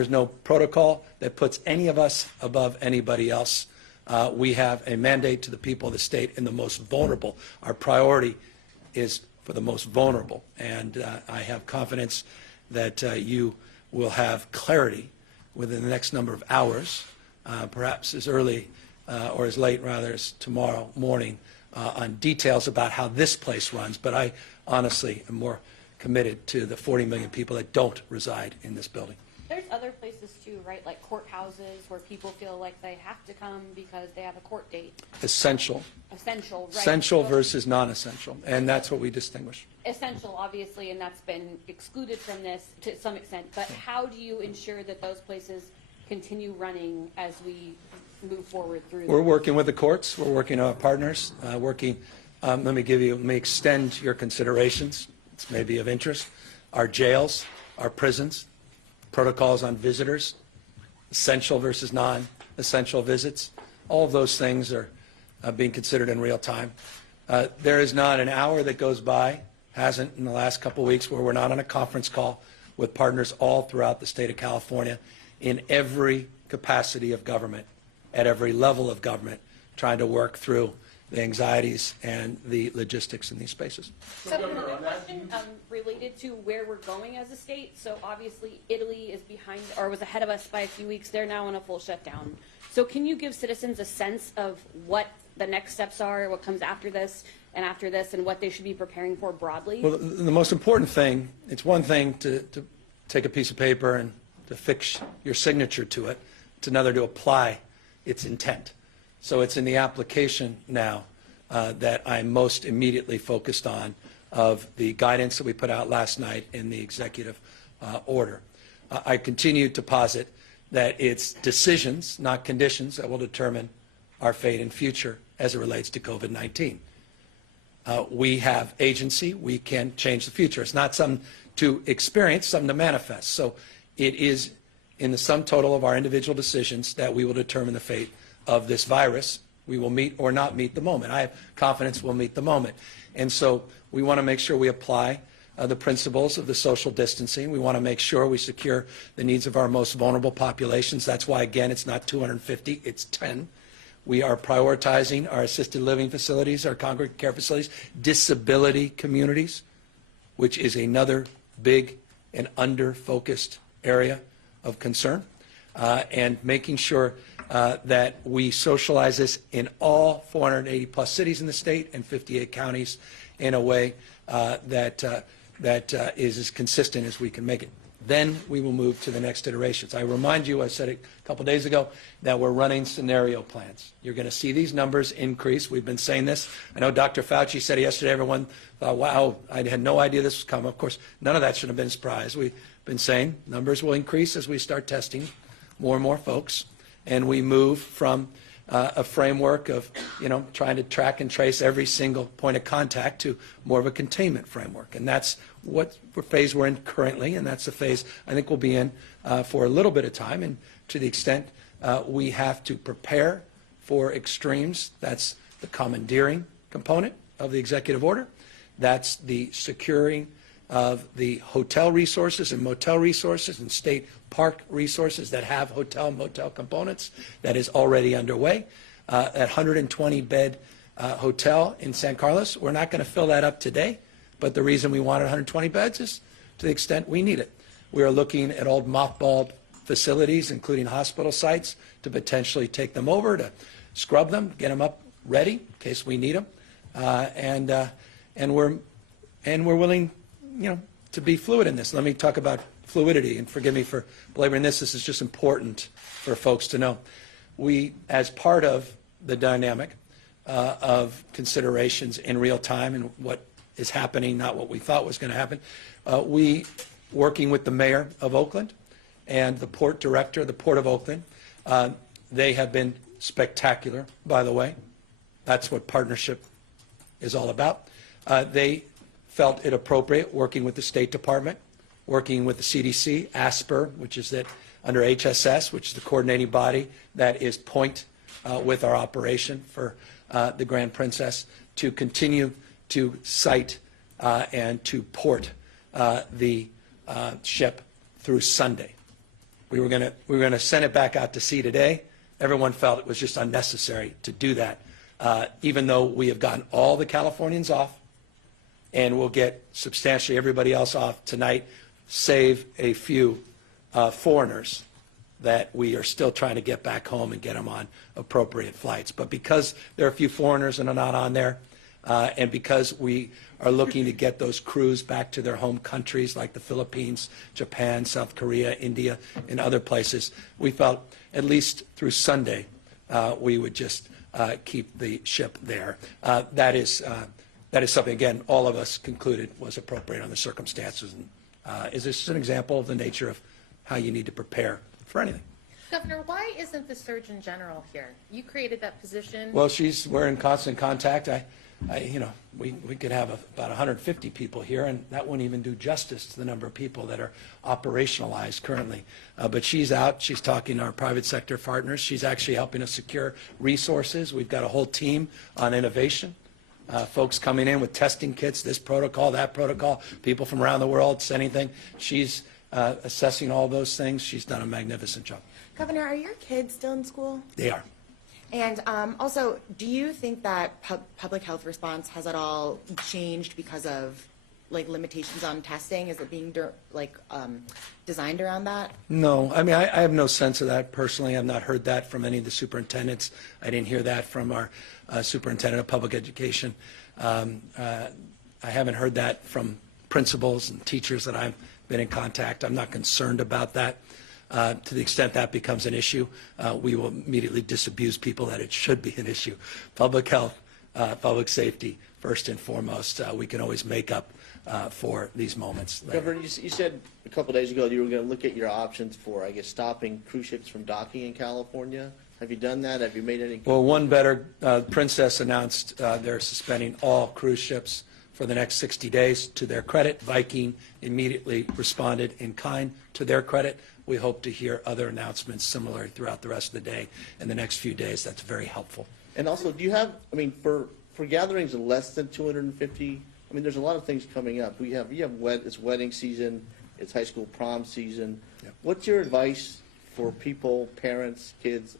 is no protocol that puts any of us above anybody else. We have a mandate to the people of the state and the most vulnerable. Our priority is for the most vulnerable, and I have confidence that you will have clarity within the next number of hours, perhaps as early or as late, rather, as tomorrow morning, on details about how this place runs. But I honestly am more committed to the 40 million people that don't reside in this building. There's other places too, right? Like courthouses where people feel like they have to come because they have a court date. Essential. Essential, right? Essential versus non-essential, and that's what we distinguish. Essential, obviously, and that's been excluded from this to some extent. But how do you ensure that those places continue running as we move forward through? We're working with the courts. We're working with our partners. Let me extend your considerations. It's maybe of interest. Our jails, our prisons, protocols on visitors, essential versus non-essential visits, All of those things are being considered in real time. There is not an hour that goes by, hasn't in the last couple of weeks, where we're not on a conference call with partners all throughout the state of California in every capacity of government, at every level of government, trying to work through the anxieties and the logistics in these spaces. So another question related to where we're going as a state. So obviously Italy is behind or was ahead of us by a few weeks. They're now in a full shutdown. So can you give citizens a sense of what the next steps are, what comes after this, and what they should be preparing for broadly? Well, the most important thing, it's one thing to take a piece of paper and to fix your signature to it. It's another to apply its intent. So it's in the application now that I'm most immediately focused on of the guidance that we put out last night in the executive order. I continue to posit that it's decisions, not conditions, that will determine our fate and future as it relates to COVID-19. We have agency. We can change the future. It's not something to experience, something to manifest. So it is in the sum total of our individual decisions that we will determine the fate of this virus. We will meet or not meet the moment. I have confidence we'll meet the moment. And so we want to make sure we apply the principles of the social distancing. We want to make sure we secure the needs of our most vulnerable populations. That's why, again, it's not 250, it's 10. We are prioritizing our assisted living facilities, our congregate care facilities, disability communities, which is another big and under-focused area of concern, and making sure that we socialize this in all 480-plus cities in the state and 58 counties in a way that is as consistent as we can make it. Then we will move to the next iterations. I remind you, I said it a couple days ago, that we're running scenario plans. You're going to see these numbers increase. We've been saying this. I know Dr. Fauci said yesterday, everyone thought, wow, I had no idea this was coming. Of course, none of that should have been a surprise. We've been saying numbers will increase as we start testing more and more folks, and we move from a framework of, trying to track and trace every single point of contact to more of a containment framework. And that's what phase we're in currently, and that's the phase I think we'll be in for a little bit of time. And to the extent we have to prepare for extremes, that's the commandeering component of the executive order. That's the securing of the hotel resources and motel resources and state park resources that have hotel motel components. That is already underway. That 120-bed hotel in San Carlos, we're not going to fill that up today, but the reason we wanted 120 beds is to the extent we need it. We are looking at old mothballed facilities, including hospital sites, to potentially take them over, to scrub them, get them up ready in case we need them, and we're willing, to be fluid in this. Let me talk about fluidity, and forgive me for belaboring this. This is just important for folks to know. We, as part of the dynamic of considerations in real time and what is happening, not what we thought was going to happen, we, working with the mayor of Oakland and the port director of the Port of Oakland, they have been spectacular, by the way. That's what partnership is all about. They felt it appropriate, working with the State Department, working with the CDC, ASPR, which is that under HSS, which is the coordinating body that is point with our operation for the Grand Princess, to continue to site and to port the ship through Sunday. We were going to send it back out to sea today. Everyone felt it was just unnecessary to do that, even though we have gotten all the Californians off, and we'll get substantially everybody else off tonight, save a few foreigners that we are still trying to get back home and get them on appropriate flights. But because there are a few foreigners and are not on there, and because we are looking to get those crews back to their home countries like the Philippines, Japan, South Korea, India, and other places, we felt at least through Sunday we would just keep the ship there. That is something, again, all of us concluded was appropriate on the circumstances. And is this an example of the nature of how you need to prepare for anything? Governor, why isn't the Surgeon General here? You created that position. Well, we're in constant contact. We could have about 150 people here, and that wouldn't even do justice to the number of people that are operationalized currently. But she's out. She's talking to our private sector partners. She's actually helping us secure resources. We've got a whole team on innovation. Folks coming in with testing kits, this protocol, that protocol, people from around the world sending things. She's assessing all those things. She's done a magnificent job. Governor, are your kids still in school? They are. And also, do you think that public health response has at all changed because of limitations on testing? Is it being designed around that? No, I mean, I have no sense of that personally. I've not heard that from any of the superintendents. I didn't hear that from our superintendent of public education. I haven't heard that from principals and teachers that I've been in contact. I'm not concerned about that. To the extent that becomes an issue, we will immediately disabuse people that it should be an issue. Public health, public safety, first and foremost. We can always make up for these moments later. Governor, you said a couple days ago you were going to look at your options for, I guess, stopping cruise ships from docking in California. Have you done that? Have you made any? Well, one better, Princess announced they're suspending all cruise ships for the next 60 days. To their credit, Viking immediately responded in kind. To their credit, we hope to hear other announcements similar throughout the rest of the day in the next few days. That's very helpful. And also, do you have, I mean, for gatherings of less than 250, I mean, there's a lot of things coming up. It's wedding season, it's high school prom season. Yep. What's your advice for people, parents, kids,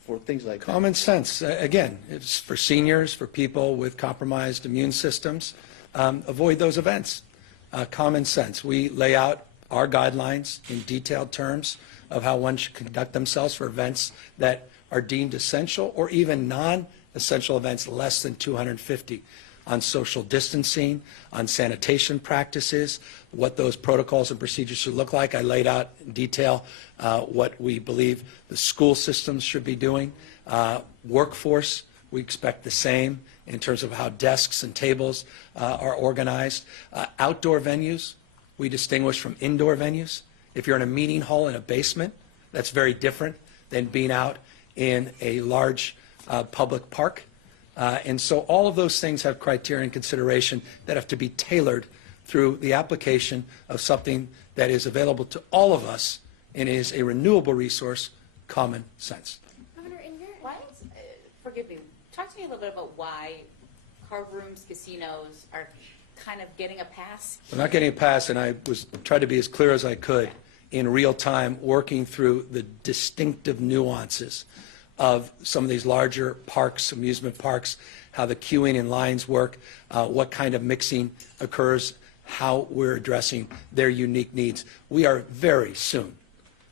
for things like that? Common sense. Again, it's for seniors, for people with compromised immune systems. Avoid those events. Common sense. We lay out our guidelines in detailed terms of how one should conduct themselves for events that are deemed essential or even non-essential events less than 250, on social distancing, on sanitation practices, what those protocols and procedures should look like. I laid out in detail what we believe the school systems should be doing. Workforce, we expect the same in terms of how desks and tables are organized. Outdoor venues, we distinguish from indoor venues. If you're in a meeting hall in a basement, that's very different than being out in a large public park. And so all of those things have criteria and consideration that have to be tailored through the application of something that is available to all of us and is a renewable resource, common sense. Governor, in your Why, forgive me, talk to me a little bit about why card rooms, casinos are kind of getting a pass. I'm not getting a pass, and I was tried to be as clear as I could in real time, working through the distinctive nuances of some of these larger parks, amusement parks, how the queuing and lines work, what kind of mixing occurs, how we're addressing their unique needs. We are very soon.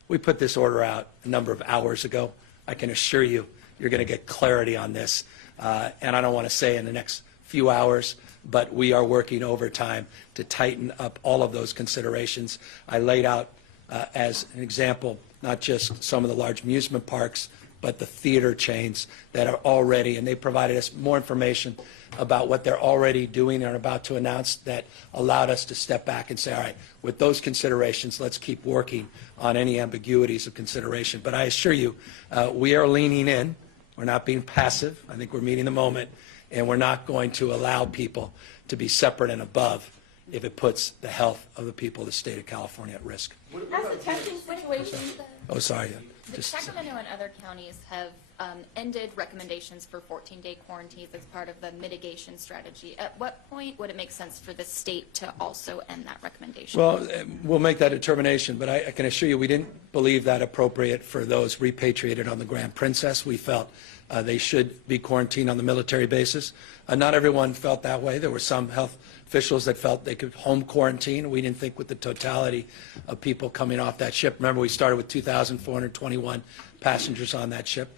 We put this order out a number of hours ago. I can assure you, you're going to get clarity on this. And I don't want to say in the next few hours, but we are working overtime to tighten up all of those considerations. I laid out as an example, not just some of the large amusement parks, but the theater chains that are already, and they provided us more information about what they're already doing and are about to announce that allowed us to step back and say, all right, with those considerations, let's keep working on any ambiguities of consideration. But I assure you, we are leaning in. We're not being passive. I think we're meeting the moment, and we're not going to allow people to be separate and above if it puts the health of the people of the state of California at risk. As the testing situation, Oh, sorry. Sacramento and other counties have ended recommendations for 14-day quarantines as part of the mitigation strategy. At what point would it make sense for the state to also end that recommendation? Well, we'll make that determination, but I can assure you we didn't believe that appropriate for those repatriated on the Grand Princess. We felt they should be quarantined on the military basis. Not everyone felt that way. There were some health officials that felt they could home quarantine. We didn't think with the totality of people coming off that ship. Remember, we started with 2,421 passengers on that ship.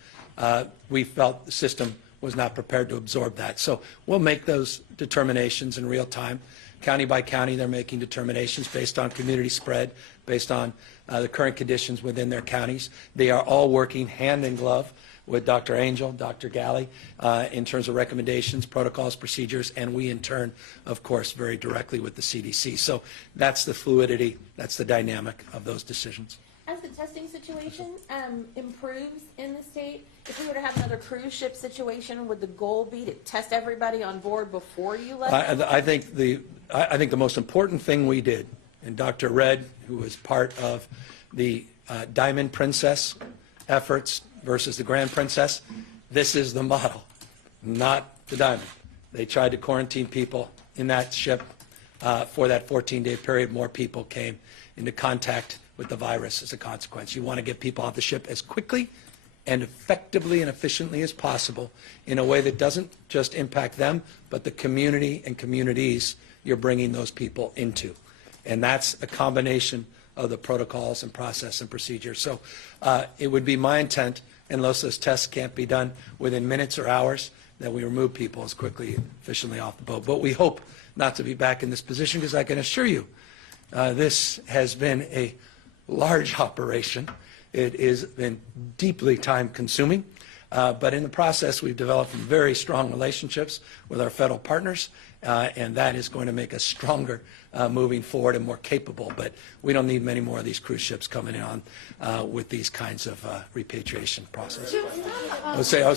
We felt the system was not prepared to absorb that. So we'll make those determinations in real time. County by county, they're making determinations based on community spread, based on the current conditions within their counties. They are all working hand in glove with Dr. Angel, Dr. Galley, in terms of recommendations, protocols, procedures, and we in turn, of course, very directly with the CDC. So that's the fluidity, that's the dynamic of those decisions. As the testing situation improves in the state, if we were to have another cruise ship situation, would the goal be to test everybody on board before you let them? I think the most important thing we did, and Dr. Red, who was part of the Diamond Princess efforts versus the Grand Princess, this is the model, not the Diamond. They tried to quarantine people in that ship for that 14-day period. More people came into contact with the virus as a consequence. You want to get people off the ship as quickly and effectively and efficiently as possible in a way that doesn't just impact them, but the community and communities you're bringing those people into. And that's a combination of the protocols and process and procedures. So it would be my intent, unless those tests can't be done within minutes or hours, that we remove people as quickly and efficiently off the boat. But we hope not to be back in this position, because I can assure you this has been a large operation. It has been deeply time-consuming, but in the process, we've developed very strong relationships with our federal partners, and that is going to make us stronger moving forward and more capable. But we don't need many more of these cruise ships coming in on with these kinds of repatriation processes. Sorry.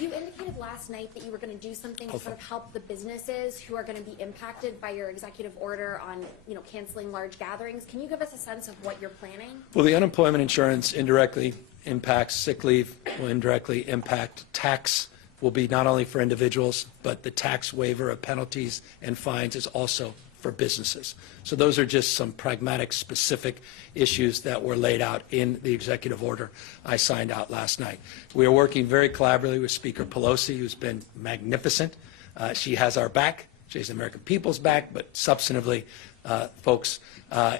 You indicated last night that you were going to do something to sort of help the businesses who are going to be impacted by your executive order on, canceling large gatherings. Can you give us a sense of what you're planning? Well, the unemployment insurance indirectly impacts sick leave, will indirectly impact tax, will be not only for individuals, but the tax waiver of penalties and fines is also for businesses. So those are just some pragmatic, specific issues that were laid out in the executive order I signed out last night. We are working very collaboratively with Speaker Pelosi, who's been magnificent. She has our back. She has the American people's back, but substantively, folks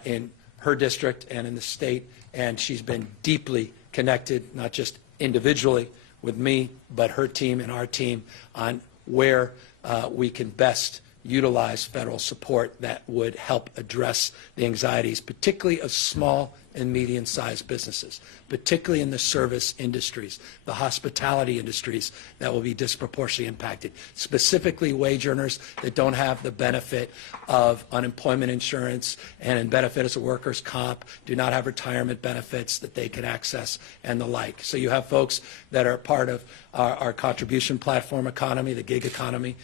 in her district and in the state, and she's been deeply connected, not just individually with me, but her team and our team on where we can best utilize federal support that would help address the anxieties, particularly of small and medium-sized businesses, particularly in the service industries, the hospitality industries that will be disproportionately impacted, specifically wage earners that don't have the benefit of unemployment insurance and benefits of workers' comp, do not have retirement benefits that they can access and the like. So you have folks that are part of our contribution platform economy, the gig economy,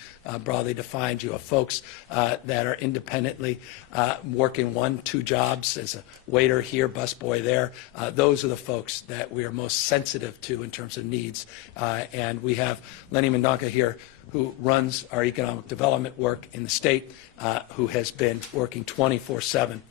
broadly defined. You have folks that are independently working 1-2 jobs as a waiter here, busboy there. Those are the folks that we are most sensitive to in terms of needs. And we have Lenny Mendonca here, who runs our economic development work in the state, who has been working 24/7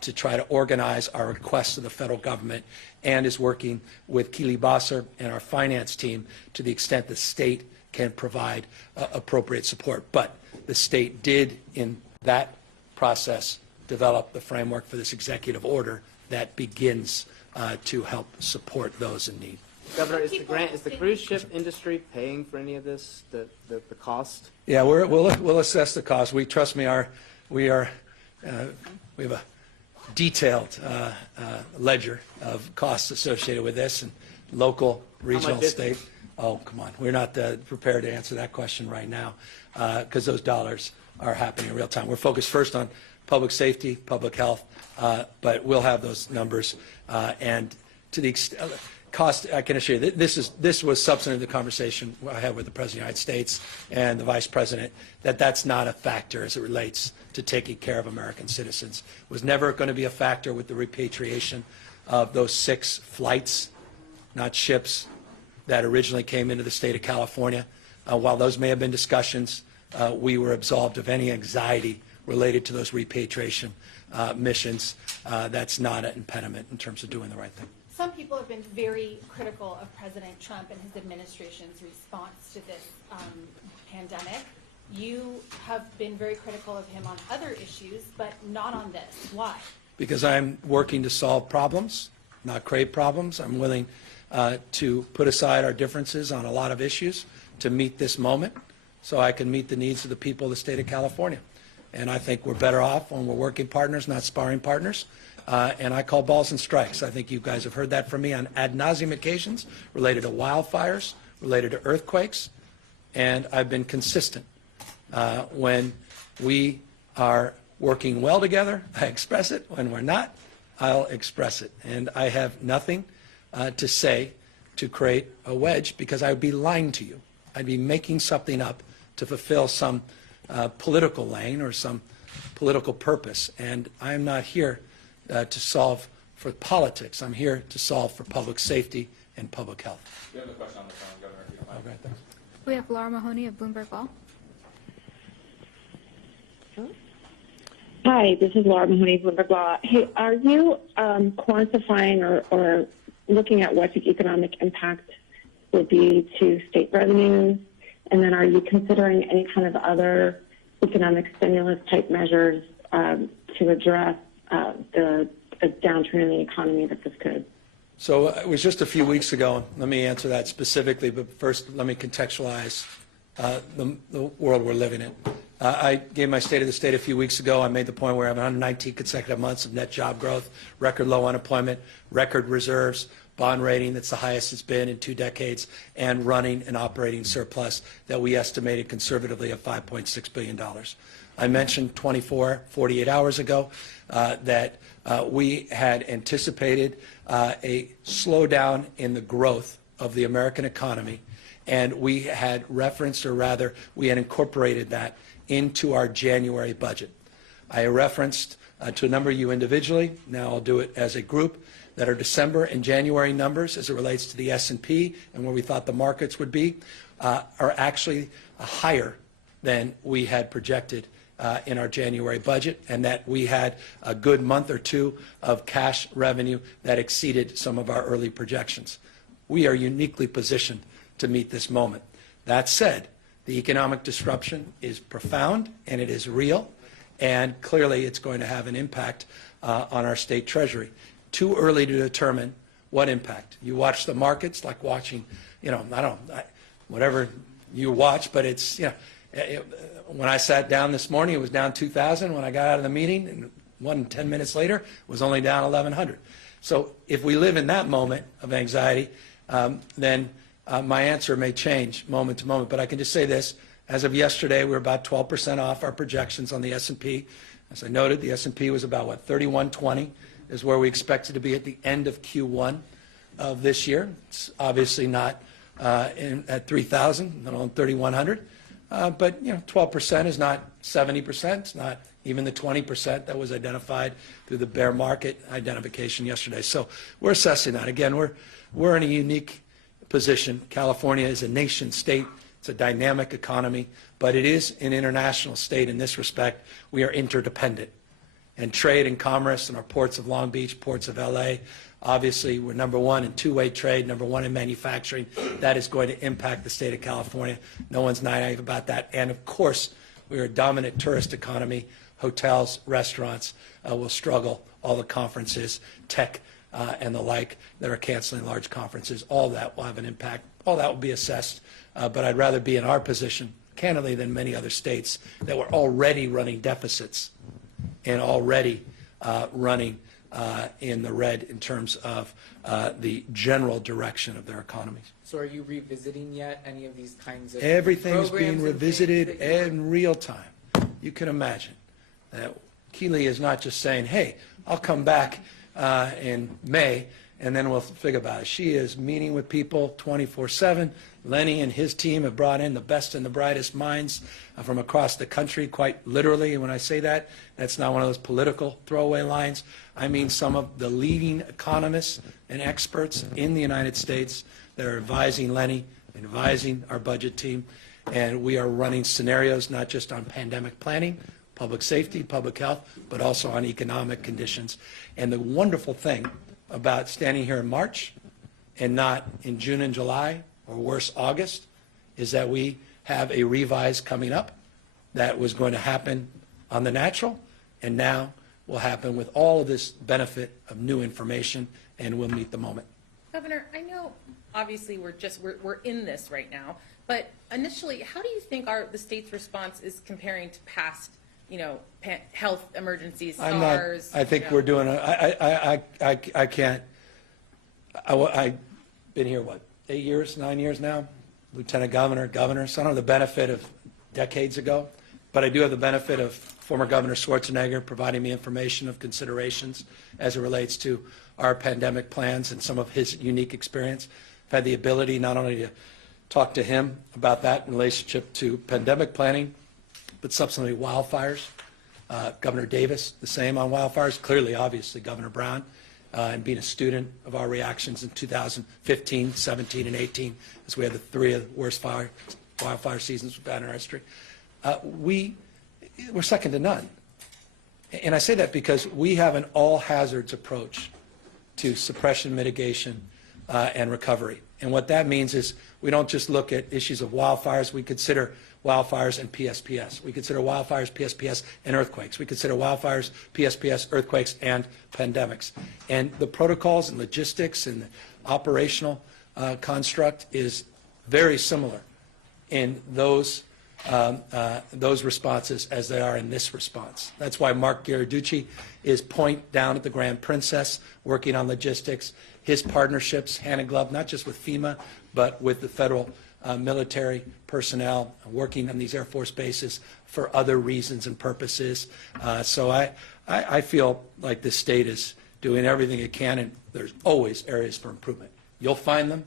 to try to organize our requests to the federal government, and is working with Keely Bosser and our finance team to the extent the state can provide appropriate support. But the state did, in that process, develop the framework for this executive order that begins to help support those in need. Governor, is the cruise ship industry paying for any of this, the cost? Yeah, we'll assess the cost. Trust me, we have a detailed ledger of costs associated with this, and local, regional, state. Oh, come on. We're not prepared to answer that question right now, because those dollars are happening in real time. We're focused first on public safety, public health, but we'll have those numbers. And to the extent, cost, I can assure you, this was substantive to the conversation I had with the President of the United States and the Vice President, that's not a factor as it relates to taking care of American citizens. It was never going to be a factor with the repatriation of those 6 flights, not ships, that originally came into the state of California. While those may have been discussions, we were absolved of any anxiety related to those repatriation missions. That's not an impediment in terms of doing the right thing. Some people have been very critical of President Trump and his administration's response to this pandemic. You have been very critical of him on other issues, but not on this. Why? Because I'm working to solve problems, not create problems. I'm willing to put aside our differences on a lot of issues to meet this moment so I can meet the needs of the people of the state of California. And I think we're better off when we're working partners, not sparring partners. and I call balls and strikes. I think you guys have heard that from me on ad nauseum occasions related to wildfires, related to earthquakes, and I've been consistent. When we are working well together, I express it. When we're not, I'll express it. And I have nothing to say to create a wedge, because I would be lying to you. I'd be making something up to fulfill some political lane or some political purpose. And I'm not here to solve for politics. I'm here to solve for public safety and public health. We have a question on the phone, Governor, if you don't mind. Okay, thanks. We have Laura Mahoney of Bloomberg Law. Hi, this is Laura Mahoney, Bloomberg Law. Hey, are you quantifying or looking at what the economic impact will be to state revenues? And then are you considering any kind of other economic stimulus type measures to address the downturn in the economy that this could? So it was just a few weeks ago. Let me answer that specifically, but first let me contextualize the world we're living in. I gave my State of the State a few weeks ago. I made the point where I have 119 consecutive months of net job growth, record low unemployment, record reserves, bond rating that's the highest it's been in 2 decades, and running an operating surplus that we estimated conservatively at $5.6 billion. I mentioned 48 hours ago that we had anticipated a slowdown in the growth of the American economy, and we had referenced, or rather, we had incorporated that into our January budget. I referenced to a number of you individually, now I'll do it as a group, that our December and January numbers as it relates to the S&P and where we thought the markets would be are actually higher than we had projected in our January budget, and that we had a good month or two of cash revenue that exceeded some of our early projections. We are uniquely positioned to meet this moment. That said, the economic disruption is profound and it is real, and clearly it's going to have an impact on our state treasury. Too early to determine what impact. You watch the markets like watching, whatever you watch, but it's, when I sat down this morning, it was down 2,000. When I got out of the meeting, and 10 minutes later, it was only down 1,100. So if we live in that moment of anxiety, then my answer may change moment to moment. But I can just say this. As of yesterday, we're about 12% off our projections on the S&P. As I noted, the S&P was about, 3120 is where we expected to be at the end of Q1 of this year. It's obviously not at 3,000, not on 3,100. But 12% is not 70%. It's not even the 20% that was identified through the bear market identification yesterday. So we're assessing that. Again, we're in a unique position. California is a nation state. It's a dynamic economy, but it is an international state in this respect. We are interdependent. And trade and commerce in our ports of Long Beach, ports of LA, obviously we're number one in two-way trade, number one in manufacturing. That is going to impact the state of California. No one's naive about that. And of course, we're a dominant tourist economy. Hotels, restaurants will struggle. All the conferences, tech, and the like that are canceling large conferences, all that will have an impact. All that will be assessed, but I'd rather be in our position, candidly, than many other states that were already running deficits and already running in the red in terms of the general direction of their economies. So are you revisiting yet any of these kinds of Everything's programs being and revisited things that you in real time. You can imagine that Keeley is not just saying, hey, I'll come back in May and then we'll think about it. She is meeting with people 24/7. Lenny and his team have brought in the best and the brightest minds from across the country, quite literally. And when I say that, that's not one of those political throwaway lines. I mean some of the leading economists and experts in the United States that are advising Lenny, advising our budget team. And we are running scenarios not just on pandemic planning, public safety, public health, but also on economic conditions. And the wonderful thing about standing here in March and not in June and July, or worse, August, is that we have a revise coming up that was going to happen on the natural, and now will happen with all of this benefit of new information, and we'll meet the moment. Governor, I know obviously we're in this right now, but initially, how do you think the state's response is comparing to past health emergencies, I'm not, SARS. I think we're doing, I can't, I've been here, what, 8 years, 9 years now? Lieutenant governor, so I don't have the benefit of decades ago, but I do have the benefit of former Governor Schwarzenegger providing me information of considerations as it relates to our pandemic plans and some of his unique experience. I've had the ability not only to talk to him about that in relationship to pandemic planning, but subsequently wildfires. Governor Davis, the same on wildfires. Clearly, obviously, Governor Brown, and being a student of our reactions in 2015, 17, and 18, as we had the three of the worst wildfire seasons we've had in our history. We're second to none. And I say that because we have an all-hazards approach to suppression, mitigation, and recovery. And what that means is we don't just look at issues of wildfires. We consider wildfires and PSPS. We consider wildfires, PSPS, and earthquakes. We consider wildfires, PSPS, earthquakes, and pandemics. And the protocols and logistics and the operational construct is very similar in those responses as they are in this response. That's why Mark Garaducci is point down at the Grand Princess working on logistics, his partnerships hand in glove, not just with FEMA, but with the federal military personnel working on these Air Force bases for other reasons and purposes. So I feel like this state is doing everything it can, and there's always areas for improvement. You'll find them.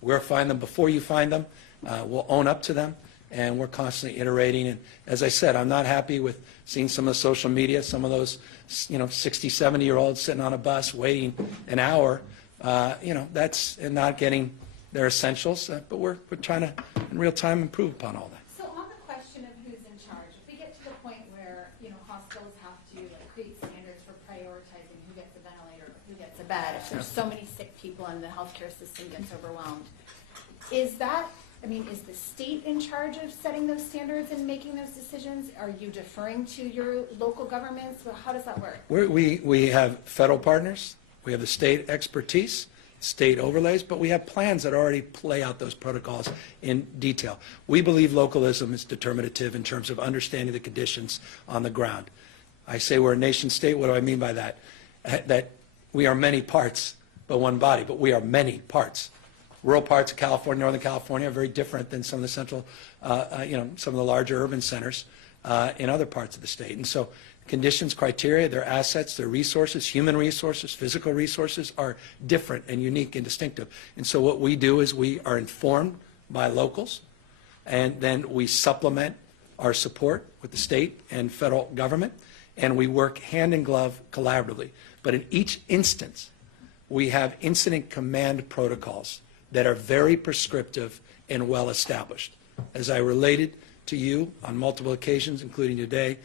We'll find them before you find them. We'll own up to them, and we're constantly iterating. And as I said, I'm not happy with seeing some of the social media, some of those 60, 70-year-olds sitting on a bus waiting an hour, that's and not getting their essentials. But we're trying to, in real time, improve upon all that. So on the question of who's in charge, if we get to the point where, hospitals have to create standards for prioritizing who gets a ventilator, who gets a bed, if there's so many sick people and the healthcare system gets overwhelmed, is the state in charge of setting those standards and making those decisions? Are you deferring to your local governments? How does that work? We have federal partners. We have the state expertise, state overlays, but we have plans that already play out those protocols in detail. We believe localism is determinative in terms of understanding the conditions on the ground. I say we're a nation state. What do I mean by that? That we are many parts, but one body, but we are many parts. Rural parts of California, Northern California, are very different than some of the central, some of the larger urban centers in other parts of the state. And so conditions, criteria, their assets, their resources, human resources, physical resources are different and unique and distinctive. And so what we do is we are informed by locals, and then we supplement our support with the state and federal government, and we work hand in glove collaboratively. But in each instance, we have incident command protocols that are very prescriptive and well established. As I related to you on multiple occasions, including today,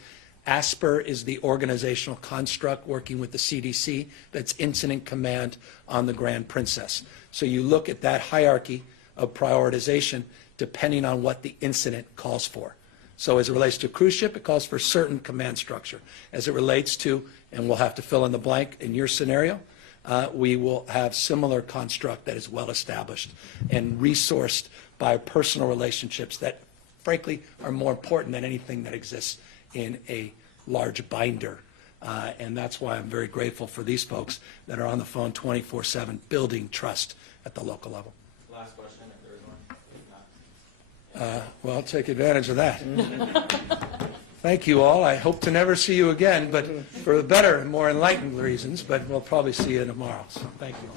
ASPR is the organizational construct working with the CDC that's incident command on the Grand Princess. So you look at that hierarchy of prioritization depending on what the incident calls for. So as it relates to a cruise ship, it calls for a certain command structure. As it relates to, and we'll have to fill in the blank in your scenario, we will have similar construct that is well established and resourced by personal relationships that frankly are more important than anything that exists in a large binder. And that's why I'm very grateful for these folks that are on the phone 24/7 building trust at the local level. Last question, if there is one. Well, I'll take advantage of that. Thank you all. I hope to never see you again, but for the better and more enlightened reasons, but we'll probably see you tomorrow. So thank you.